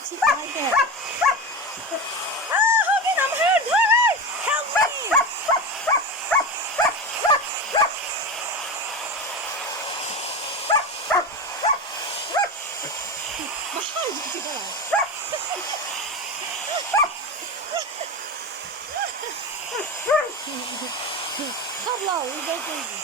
cheek like that. Ah, Hogan, I'm hurt. Hurt. Help me. Behind you, Come on, we go crazy.